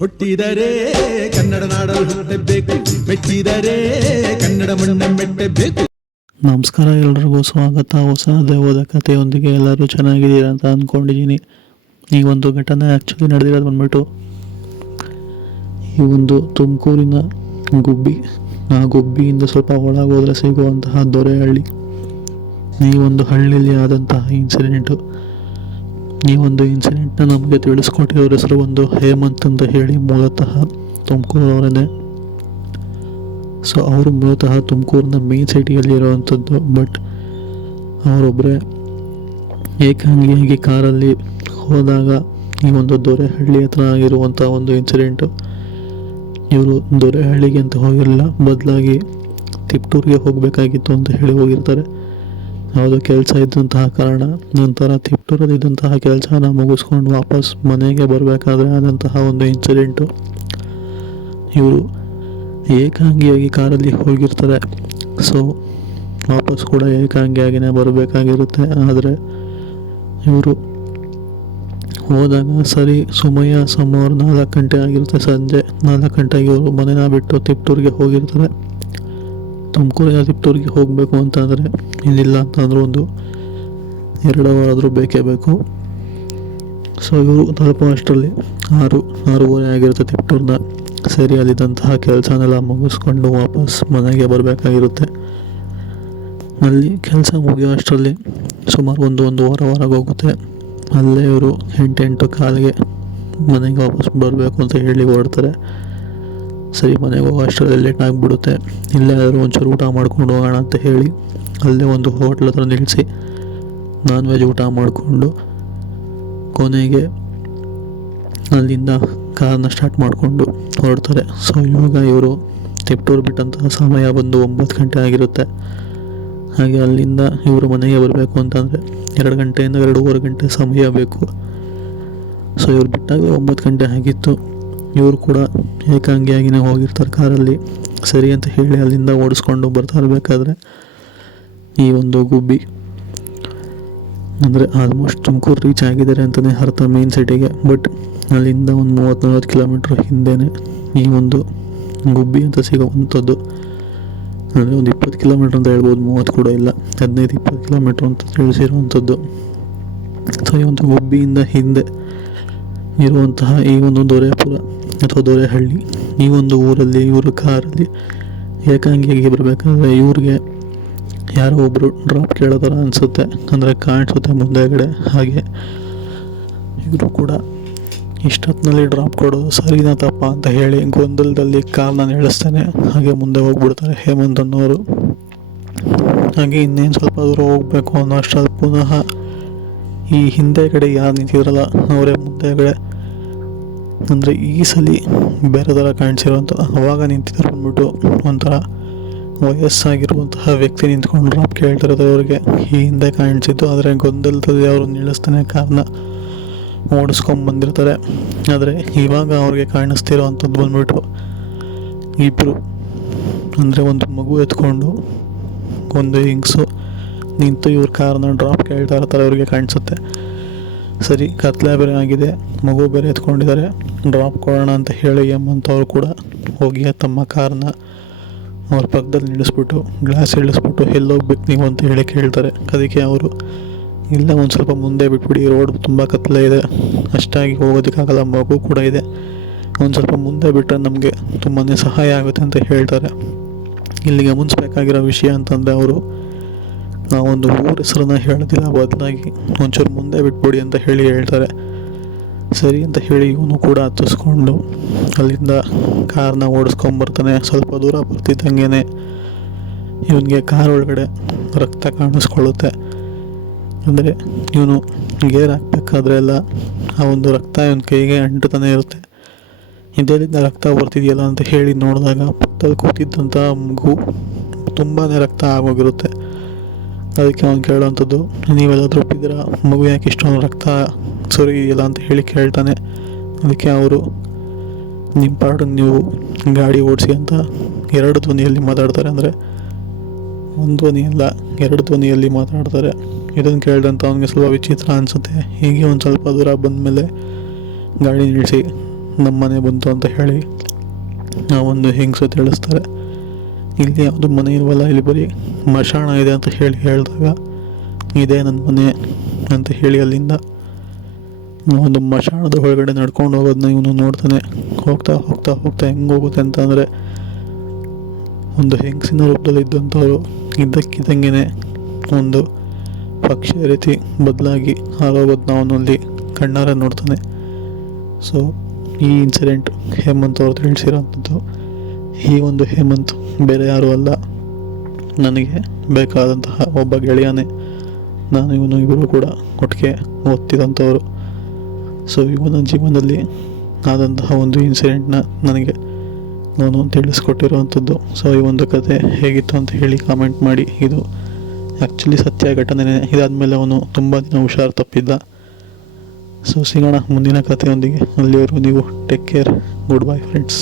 ಹುಟ್ಟಿದರೆ ಕನ್ನಡ ನಾಡಲು ಹುಟ್ಟಬೇಕು, ಮೆಟ್ಟಿದರೆ ಕನ್ನಡ ಮಣ್ಣ ಮೆಟ್ಟಬೇಕು. ನಮಸ್ಕಾರ, ಎಲ್ರಿಗೂ ಸ್ವಾಗತ. ಹೊಸ ದೇವದ ಕಥೆಯೊಂದಿಗೆ ಎಲ್ಲರೂ ಚೆನ್ನಾಗಿದ್ದೀರಾ ಅಂತ ಅಂದ್ಕೊಂಡಿದ್ದೀನಿ. ಈ ಒಂದು ಘಟನೆ ಆ್ಯಕ್ಚುಲಿ ನಡೆದಿರೋದು ಬಂದ್ಬಿಟ್ಟು ಈ ಒಂದು ತುಮಕೂರಿನ ಗುಬ್ಬಿ. ಆ ಗುಬ್ಬಿಯಿಂದ ಸ್ವಲ್ಪ ಒಳಗೋದ್ರೆ ಸಿಗುವಂತಹ ದೊರೆಹಳ್ಳಿ. ಈ ಒಂದು ಹಳ್ಳಿಯಲ್ಲಿ ಆದಂತಹ ಇನ್ಸಿಡೆಂಟು. ಈ ಒಂದು ಇನ್ಸಿಡೆಂಟ್ನ ನಮಗೆ ತಿಳಿಸ್ಕೊಟ್ಟಿರೋರ ಹೆಸರು ಒಂದು ಹೇಮಂತ್ ಅಂತ ಹೇಳಿ, ಮೂಲತಃ ತುಮಕೂರವರೇ. ಸೊ ಅವರು ಮೂಲತಃ ತುಮಕೂರಿನ ಮೇನ್ ಸಿಟಿಯಲ್ಲಿ ಇರುವಂಥದ್ದು. ಬಟ್ ಅವರೊಬ್ಬರೇ ಏಕಾಂಗಿಯಾಗಿ ಕಾರಲ್ಲಿ ಹೋದಾಗ ಈ ಒಂದು ದೊರೆಹಳ್ಳಿ ಹತ್ರ ಆಗಿರುವಂಥ ಒಂದು ಇನ್ಸಿಡೆಂಟು. ಇವರು ದೊರೆಹಳ್ಳಿಗೆ ಅಂತ ಹೋಗಿರಲಿಲ್ಲ, ಬದಲಾಗಿ ತಿಪ್ಟೂರಿಗೆ ಹೋಗಬೇಕಾಗಿತ್ತು ಅಂತ ಹೇಳಿ ಹೋಗಿರ್ತಾರೆ. ಯಾವುದೋ ಕೆಲಸ ಇದ್ದಂತಹ ಕಾರಣ. ನಂತರ ತಿಪ್ಟೂರಲ್ಲಿದ್ದಂತಹ ಕೆಲಸನ ಮುಗಿಸ್ಕೊಂಡು ವಾಪಸ್ ಮನೆಗೆ ಬರಬೇಕಾದ್ರೆ ಆದಂತಹ ಒಂದು ಇನ್ಸಿಡೆಂಟು. ಇವರು ಏಕಾಂಗಿಯಾಗಿ ಕಾರಲ್ಲಿ ಹೋಗಿರ್ತಾರೆ. ಸೊ ವಾಪಸ್ ಕೂಡ ಏಕಾಂಗಿಯಾಗಿಯೇ ಬರಬೇಕಾಗಿರುತ್ತೆ. ಆದರೆ ಇವರು ಹೋದಾಗ ಸರಿ ಸುಮಾರು 4 ಗಂಟೆ ಆಗಿರುತ್ತೆ. ಸಂಜೆ 4 ಗಂಟೆಗೆ ಇವರು ಮನೆನ ಬಿಟ್ಟು ತಿಪ್ಟೂರಿಗೆ ಹೋಗಿರ್ತಾರೆ. ತುಮಕೂರಿಂದ ತಿಪ್ಟೂರಿಗೆ ಹೋಗಬೇಕು ಅಂತಂದರೆ ಇನ್ನಿಲ್ಲ ಅಂತಂದ್ರೆ ಒಂದು 2 ಅವರ್ ಆದರೂ ಬೇಕೇ ಬೇಕು. ಸೊ ಇವರು ತಲುಪೋ ಅಷ್ಟರಲ್ಲಿ 6:30 ಆಗಿರುತ್ತೆ ತಿಪ್ಟೂರನ್ನ. ಸರಿ, ಅಲ್ಲಿದ್ದಂತಹ ಕೆಲಸನೆಲ್ಲ ಮುಗಿಸ್ಕೊಂಡು ವಾಪಸ್ ಮನೆಗೆ ಬರಬೇಕಾಗಿರುತ್ತೆ. ಅಲ್ಲಿ ಕೆಲಸ ಮುಗಿಯೋ ಅಷ್ಟರಲ್ಲಿ ಸುಮಾರು ಒಂದೂವರೆ ಹೋಗುತ್ತೆ. ಅಲ್ಲೇ ಇವರು 8:15 ಮನೆಗೆ ವಾಪಸ್ ಬರಬೇಕು ಅಂತ ಹೇಳಿ ಹೊರಡ್ತಾರೆ. ಸರಿ, ಮನೆಗೆ ಹೋಗೋ ಅಷ್ಟರಲ್ಲಿ ಲೇಟ್ ಆಗಿಬಿಡುತ್ತೆ. ಇಲ್ಲೇ ಆದರೂ ಒಂಚೂರು ಊಟ ಮಾಡ್ಕೊಂಡು ಹೋಗೋಣ ಅಂತ ಹೇಳಿ ಅಲ್ಲೇ ಒಂದು ಹೋಟ್ಲ್ ಹತ್ರ ನಿಲ್ಲಿಸಿ ನಾನ್ ವೆಜ್ ಊಟ ಮಾಡಿಕೊಂಡು ಕೊನೆಗೆ ಅಲ್ಲಿಂದ ಕಾರ್ನ ಸ್ಟಾರ್ಟ್ ಮಾಡಿಕೊಂಡು ಹೊರಡ್ತಾರೆ. ಸೊ ಇವಾಗ ಇವರು ತಿಪ್ಟೂರು ಬಿಟ್ಟಂತಹ ಸಮಯ ಬಂದು 9 ಗಂಟೆ ಆಗಿರುತ್ತೆ. ಹಾಗೆ ಅಲ್ಲಿಂದ ಇವರು ಮನೆಗೆ ಬರಬೇಕು ಅಂತಂದರೆ 2 ಗಂಟೆಯಿಂದ 2.5 ಗಂಟೆ ಸಮಯ ಬೇಕು. ಸೊ ಇವ್ರು ಬಿಟ್ಟಾಗ 9 ಗಂಟೆ ಆಗಿತ್ತು. ಇವರು ಕೂಡ ಏಕಾಂಗಿಯಾಗಿಯೇ ಹೋಗಿರ್ತಾರೆ ಕಾರಲ್ಲಿ. ಸರಿ ಅಂತ ಹೇಳಿ ಅಲ್ಲಿಂದ ಓಡಿಸ್ಕೊಂಡು ಬರ್ತಾ ಇರಬೇಕಾದ್ರೆ ಈ ಒಂದು ಗುಬ್ಬಿ ಅಂದರೆ ಆಲ್ಮೋಸ್ಟ್ ತುಮಕೂರು ರೀಚ್ ಆಗಿದ್ದಾರೆ ಅಂತಲೇ ಅರ್ಥ ಮೇನ್ ಸಿಟಿಗೆ. ಬಟ್ ಅಲ್ಲಿಂದ ಒಂದು 30-40 ಕಿಲೋಮೀಟ್ರ್ ಹಿಂದೆಯೇ ಈ ಒಂದು ಗುಬ್ಬಿ ಅಂತ ಸಿಗೋವಂಥದ್ದು. ಅಂದರೆ ಒಂದು 20 ಕಿಲೋಮೀಟ್ರ್ ಅಂತ ಹೇಳ್ಬೋದು, 30 ಕೂಡ ಇಲ್ಲ, 15-20 ಕಿಲೋಮೀಟ್ರ್ ಅಂತ ತಿಳಿಸಿರುವಂಥದ್ದು. ಸೊ ಈ ಒಂದು ಗುಬ್ಬಿಯಿಂದ ಹಿಂದೆ ಇರುವಂತಹ ಈ ಒಂದು ದೊರೆಪುರ ಅಥವಾ ದೊರೆಹಳ್ಳಿ, ಈ ಒಂದು ಊರಲ್ಲಿ ಇವರು ಕಾರಲ್ಲಿ ಏಕಾಂಗಿಯಾಗಿ ಬರಬೇಕಾದ್ರೆ ಇವ್ರಿಗೆ ಯಾರೋ ಒಬ್ಬರು ಡ್ರಾಪ್ ಕೇಳೋ ಥರ ಅನಿಸುತ್ತೆ. ಅಂದರೆ ಕಾಣಿಸುತ್ತೆ ಮುಂದೆಗಡೆ. ಹಾಗೆ ಇವರು ಕೂಡ ಇಷ್ಟೊತ್ತಿನಲ್ಲಿ ಡ್ರಾಪ್ ಕೊಡೋದು ಸರಿನಾ ತಪ್ಪ ಅಂತ ಹೇಳಿ ಗೊಂದಲದಲ್ಲಿ ಕಾರ್ನ ನಿಲ್ಲಿಸ್ತಾನೆ. ಹಾಗೆ ಮುಂದೆ ಹೋಗ್ಬಿಡ್ತಾರೆ ಹೇಮಂತ್ ಅನ್ನೋರು. ಹಾಗೆ ಇನ್ನೇನು ಸ್ವಲ್ಪ ದೂರ ಹೋಗಬೇಕು ಅನ್ನೋ ಅಷ್ಟರಲ್ಲಿ ಪುನಃ ಈ ಹಿಂದೆ ಕಡೆ ಯಾರು ನಿಂತಿದ್ರಲ್ಲ ಅವರೇ ಮುಂದೆಗಡೆ, ಅಂದರೆ ಈ ಸಲ ಬೇರೆ ಥರ ಕಾಣಿಸಿರುವಂಥ ಅವಾಗ ನಿಂತಿದ್ರು ಬಂದ್ಬಿಟ್ಟು ಒಂಥರ ವಯಸ್ಸಾಗಿರುವಂತಹ ವ್ಯಕ್ತಿ ನಿಂತ್ಕೊಂಡು ಡ್ರಾಪ್ ಕೇಳ್ತಿರೋದು ಅವ್ರಿಗೆ ಈ ಹಿಂದೆ ಕಾಣಿಸಿದ್ದು. ಆದರೆ ಗೊಂದಲದಲ್ಲಿ ಅವರು ನಿಲ್ಲಿಸ್ತಾನೆ ಕಾರ್ನ ಓಡಿಸ್ಕೊಂಬಂದಿರ್ತಾರೆ. ಆದರೆ ಇವಾಗ ಅವ್ರಿಗೆ ಕಾಣಿಸ್ತಿರೋ ಅಂಥದ್ದು ಬಂದ್ಬಿಟ್ಟು ಇಬ್ಬರು, ಅಂದರೆ ಒಂದು ಮಗು ಎತ್ಕೊಂಡು ಒಂದು ಹೆಂಗಸು ನಿಂತು ಇವ್ರ ಕಾರ್ನ ಡ್ರಾಪ್ ಕೇಳ್ತಾ ಇರ್ತಾರೆ. ಅವ್ರಿಗೆ ಕಾಣಿಸುತ್ತೆ. ಸರಿ, ಕತ್ಲೆ ಬೇರೆ ಆಗಿದೆ, ಮಗು ಬೇರೆ ಎತ್ಕೊಂಡಿದ್ದಾರೆ, ಡ್ರಾಪ್ ಕೊಡೋಣ ಅಂತ ಹೇಳಿ ಎಂಬಂಥವ್ರು ಕೂಡ ಹೋಗಿ ತಮ್ಮ ಕಾರ್ನ ಅವ್ರ ಪಕ್ಕದಲ್ಲಿ ನಿಲ್ಲಿಸ್ಬಿಟ್ಟು ಗ್ಲಾಸ್ ಇಳಿಸ್ಬಿಟ್ಟು ಎಲ್ಲೋಗ್ಬೇಕು ನೀವು ಅಂತ ಹೇಳಿ ಕೇಳ್ತಾರೆ. ಅದಕ್ಕೆ ಅವರು ಇಲ್ಲ, ಒಂದು ಸ್ವಲ್ಪ ಮುಂದೆ ಬಿಟ್ಬಿಡಿ, ರೋಡ್ ತುಂಬ ಕತ್ಲೆ ಇದೆ, ಅಷ್ಟಾಗಿ ಹೋಗೋದಕ್ಕಾಗಲ್ಲ, ಮಗು ಕೂಡ ಇದೆ, ಒಂದು ಸ್ವಲ್ಪ ಮುಂದೆ ಬಿಟ್ಟರೆ ನಮಗೆ ತುಂಬಾ ಸಹಾಯ ಆಗುತ್ತೆ ಅಂತ ಹೇಳ್ತಾರೆ. ಇಲ್ಲಿ ಗಮನಿಸ್ಬೇಕಾಗಿರೋ ವಿಷಯ ಅಂತಂದರೆ ಅವರು ಒಂದು ಊರ ಹೆಸರನ್ನ ಹೇಳೋದಿಲ್ಲ, ಬದಲಾಗಿ ಒಂಚೂರು ಮುಂದೆ ಬಿಟ್ಬಿಡಿ ಅಂತ ಹೇಳಿ ಹೇಳ್ತಾರೆ. ಸರಿ ಅಂತ ಹೇಳಿ ಇವನು ಕೂಡ ಹತ್ತಿಸ್ಕೊಂಡು ಅಲ್ಲಿಂದ ಕಾರ್ನ ಓಡಿಸ್ಕೊಂಬರ್ತಾನೆ. ಸ್ವಲ್ಪ ದೂರ ಬರ್ತಿದ್ದಂಗೆ ಇವನಿಗೆ ಕಾರ್ ಒಳಗಡೆ ರಕ್ತ ಕಾಣಿಸ್ಕೊಳ್ಳುತ್ತೆ. ಅಂದರೆ ಇವನು ಗೇರ್ ಹಾಕಬೇಕಾದ್ರೆ ಎಲ್ಲ ಆ ಒಂದು ರಕ್ತ ಇವನ ಕೈಗೆ ಅಂಟುತ್ತಾನೆ ಇರುತ್ತೆ. ಇದರಿಂದ ರಕ್ತ ಬರ್ತಿದೆಯಲ್ಲ ಅಂತ ಹೇಳಿ ನೋಡಿದಾಗ ಪಕ್ಕದಲ್ಲಿ ಕೂತಿದ್ದಂಥ ಮಗು ತುಂಬಾ ರಕ್ತ ಆಗೋಗಿರುತ್ತೆ. ಅದಕ್ಕೆ ಅವ್ನು ಕೇಳೋವಂಥದ್ದು, ನೀವೆಲ್ಲಾದರೂ ಒಪ್ಪಿದ್ದೀರಾ, ಮಗು ಯಾಕೆ ಇಷ್ಟೊಂದು ರಕ್ತ ಸುರಿಯಿಲ್ಲ ಅಂತ ಹೇಳಿ ಕೇಳ್ತಾನೆ. ಅದಕ್ಕೆ ಅವರು ನಿಮ್ಮ ಪಾಡು ನೀವು ಗಾಡಿ ಓಡಿಸಿ ಅಂತ 2 ಧ್ವನಿಯಲ್ಲಿ ಮಾತಾಡ್ತಾರೆ. ಅಂದರೆ ಒಂದು ಧ್ವನಿಯಲ್ಲ, 2 ಧ್ವನಿಯಲ್ಲಿ ಮಾತಾಡ್ತಾರೆ. ಇದನ್ನು ಕೇಳಿದಂಥ ಅವನಿಗೆ ಸ್ವಲ್ಪ ವಿಚಿತ್ರ ಅನಿಸುತ್ತೆ. ಹೀಗೆ ಒಂದು ಸ್ವಲ್ಪ ದೂರ ಬಂದಮೇಲೆ ಗಾಡಿ ನಿಲ್ಲಿಸಿ ನಮ್ಮ ಮನೆ ಬಂತು ಅಂತ ಹೇಳಿ ಆ ಒಂದು ಹೆಂಗಸು ತಿಳಿಸ್ತಾರೆ. ಇಲ್ಲಿ ಯಾವುದು ಮನೆ ಇಲ್ವಲ್ಲ, ಇಲ್ಲಿ ಬರೀ ಮಶಾಣ ಇದೆ ಅಂತ ಹೇಳಿದಾಗ ಇದೇ ನನ್ನ ಮನೆ ಅಂತ ಹೇಳಿ ಅಲ್ಲಿಂದ ಒಂದು ಮಶಾಣದ ಒಳಗಡೆ ನಡ್ಕೊಂಡು ಹೋಗೋದನ್ನ ಇವನು ನೋಡ್ತಾನೆ. ಹೋಗ್ತಾ ಹೋಗ್ತಾ ಹೋಗ್ತಾ ಹೆಂಗೆ ಹೋಗುತ್ತೆ ಅಂತ ಅಂದರೆ ಒಂದು ಹೆಂಗಸಿನ ರೂಪದಲ್ಲಿ ಇದ್ದಂಥವ್ರು ಇದ್ದಕ್ಕಿದ್ದಂಗೆ ಒಂದು ಪಕ್ಷಿಯ ರೀತಿ ಬದಲಾಗಿ ಹಾರೋಗೋದನ್ನ ಅವನಲ್ಲಿ ಕಣ್ಣಾರೆ ನೋಡ್ತಾನೆ. ಸೊ ಈ ಇನ್ಸಿಡೆಂಟ್ ಹೇಮಂತ್ ಅವ್ರು ತಿಳಿಸಿರೋಂಥದ್ದು. ಈ ಒಂದು ಹೇಮಂತ್ ಬೇರೆ ಯಾರೂ ಅಲ್ಲ, ನನಗೆ ಬೇಕಾದಂತಹ ಒಬ್ಬ ಗೆಳೆಯನೇ. ನಾನು ಇವನು ಇಬ್ಬರು ಕೂಡ ಒಟ್ಟಿಗೆ ಓದ್ತಿದ್ದಂಥವ್ರು. ಸೊ ಇವನ ಜೀವನದಲ್ಲಿ ಆದಂತಹ ಒಂದು ಇನ್ಸಿಡೆಂಟ್ನ ನನಗೆ ನಾನು ತಿಳಿಸ್ಕೊಟ್ಟಿರುವಂಥದ್ದು. ಸೊ ಈ ಒಂದು ಕತೆ ಹೇಗಿತ್ತು ಅಂತ ಹೇಳಿ ಕಾಮೆಂಟ್ ಮಾಡಿ. ಇದು ಆ್ಯಕ್ಚುಲಿ ಸತ್ಯ ಘಟನೆ. ಇದಾದಮೇಲೆ ಅವನು ತುಂಬ ದಿನ ಹುಷಾರು ತಪ್ಪಿದ್ದ. ಸೊ ಸಿಗೋಣ ಮುಂದಿನ ಕಥೆಯೊಂದಿಗೆ. ಅಲ್ಲಿವರೆಗೂ ನೀವು take care. Good bye friends.